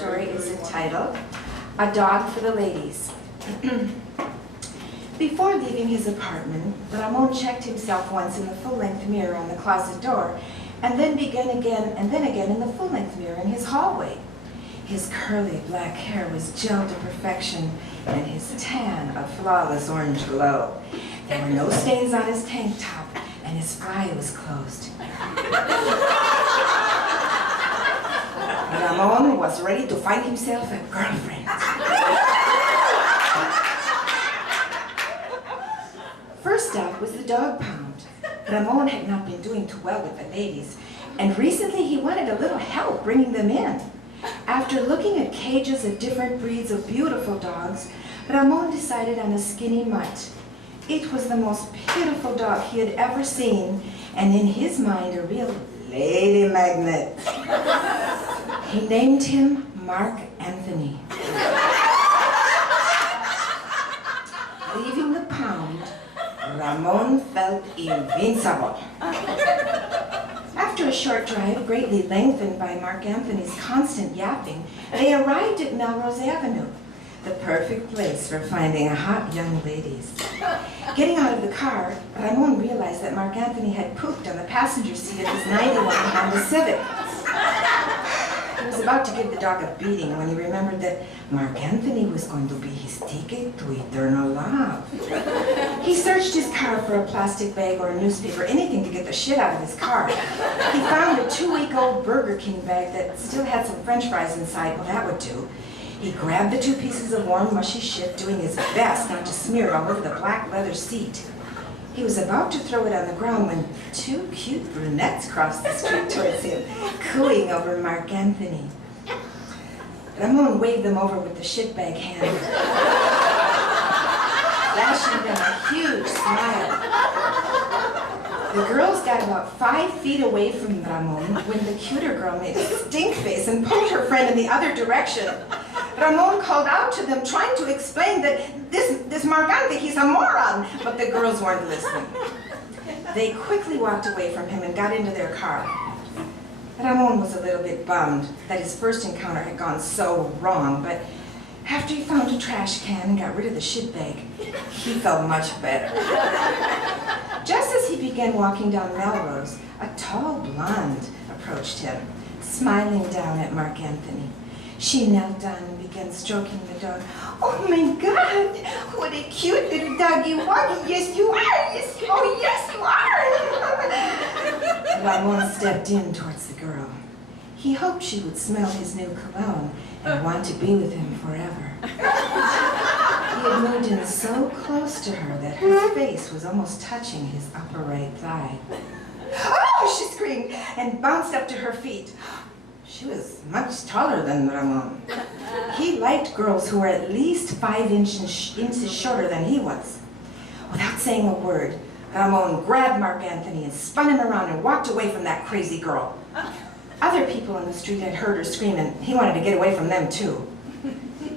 story is entitled, A Dog for the Ladies. Before leaving his apartment, Ramon checked himself once in the full-length mirror on the closet door, and then again in the full-length mirror in his hallway. His curly black hair was gelled to perfection, and his tan a flawless orange glow. There were no stains on his tank top, and his fly was closed. Ramon was ready to find himself a girlfriend. First up was the dog pound. Ramon had not been doing too well with the ladies, and recently he wanted a little help bringing them in. After looking at cages of different breeds of beautiful dogs, Ramon decided on a skinny mutt. It was the most beautiful dog he had ever seen, and in his mind a real lady magnet. He named him Mark Anthony. Leaving the pound, Ramon felt invincible. After a short drive, greatly lengthened by Mark Anthony's constant yapping, they arrived at Melrose Avenue, the perfect place for finding hot young ladies. Getting out of the car, Ramon realized that Mark Anthony had pooped on the passenger seat of his 91 Honda Civic. He was about to give the dog a beating when he remembered that Mark Anthony was going to be his ticket to eternal love. He searched his car for a plastic bag or a newspaper, anything to get the shit out of his car. He found a 2-week-old Burger King bag that still had some French fries inside. Well, that would do. He grabbed the 2 pieces of warm, mushy shit, doing his best not to smear all over the black leather seat. He was about to throw it on the ground when 2 cute brunettes crossed the street towards him, cooing over Mark Anthony. Ramon waved them over with the shitbag hand, flashing them a huge smile. The girls got about 5 feet away from Ramon when the cuter girl made a stink face and pulled her friend in the other direction. Ramon called out to them, trying to explain that this Mark Anthony, he's a moron, but the girls weren't listening. They quickly walked away from him and got into their car. Ramon was a little bit bummed that his first encounter had gone so wrong, but after he found a trash can and got rid of the shitbag, he felt much better. Just as he began walking down Melrose, a tall blonde approached him, smiling down at Mark Anthony. She knelt down and began stroking the dog. Oh my God, what a cute little doggy woggy. Yes, you are. Yes, oh yes, you are. Ramon stepped in towards the girl. He hoped she would smell his new cologne and want to be with him forever. He had moved in so close to her that her face was almost touching his upper right thigh. Oh, she screamed and bounced up to her feet. She was much taller than Ramon. He liked girls who were at least 5 inches shorter than he was. Without saying a word, Ramon grabbed Mark Anthony and spun him around and walked away from that crazy girl. Other people in the street had heard her scream, and he wanted to get away from them too.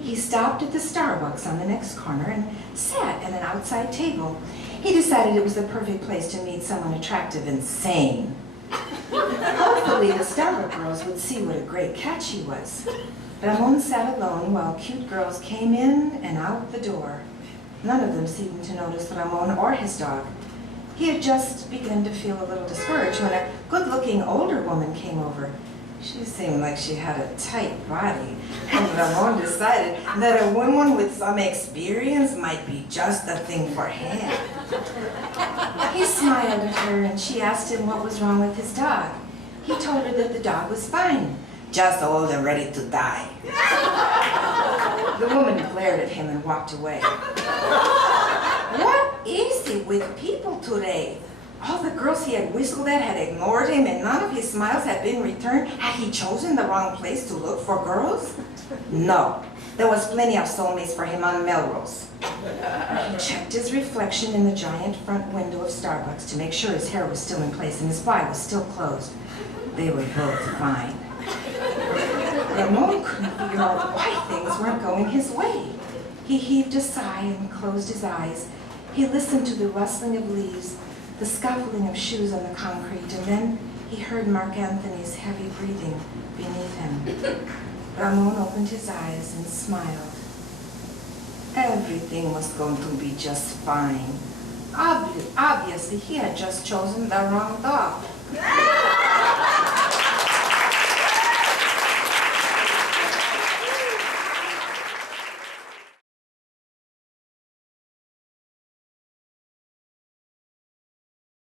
He stopped at the Starbucks on the next corner and sat at an outside table. He decided it was the perfect place to meet someone attractive and sane. Hopefully the Starbucks girls would see what a great catch he was. Ramon sat alone while cute girls came in and out the door. None of them seemed to notice Ramon or his dog. He had just begun to feel a little discouraged when a good-looking older woman came over. She seemed like she had a tight body, and Ramon decided that a woman with some experience might be just the thing for him. He smiled at her, and she asked him what was wrong with his dog. He told her that the dog was fine, just old and ready to die. The woman glared at him and walked away. What is it with people today? All the girls he had whistled at had ignored him, and none of his smiles had been returned. Had he chosen the wrong place to look for girls? No, there was plenty of soulmates for him on Melrose. He checked his reflection in the giant front window of Starbucks to make sure his hair was still in place and his fly was still closed. They were both fine. Ramon couldn't figure out why things weren't going his way. He heaved a sigh and closed his eyes. He listened to the rustling of leaves, the scuffling of shoes on the concrete, and then he heard Mark Anthony's heavy breathing beneath him. Ramon opened his eyes and smiled. Everything was going to be just fine. Obviously, he had just chosen the wrong dog.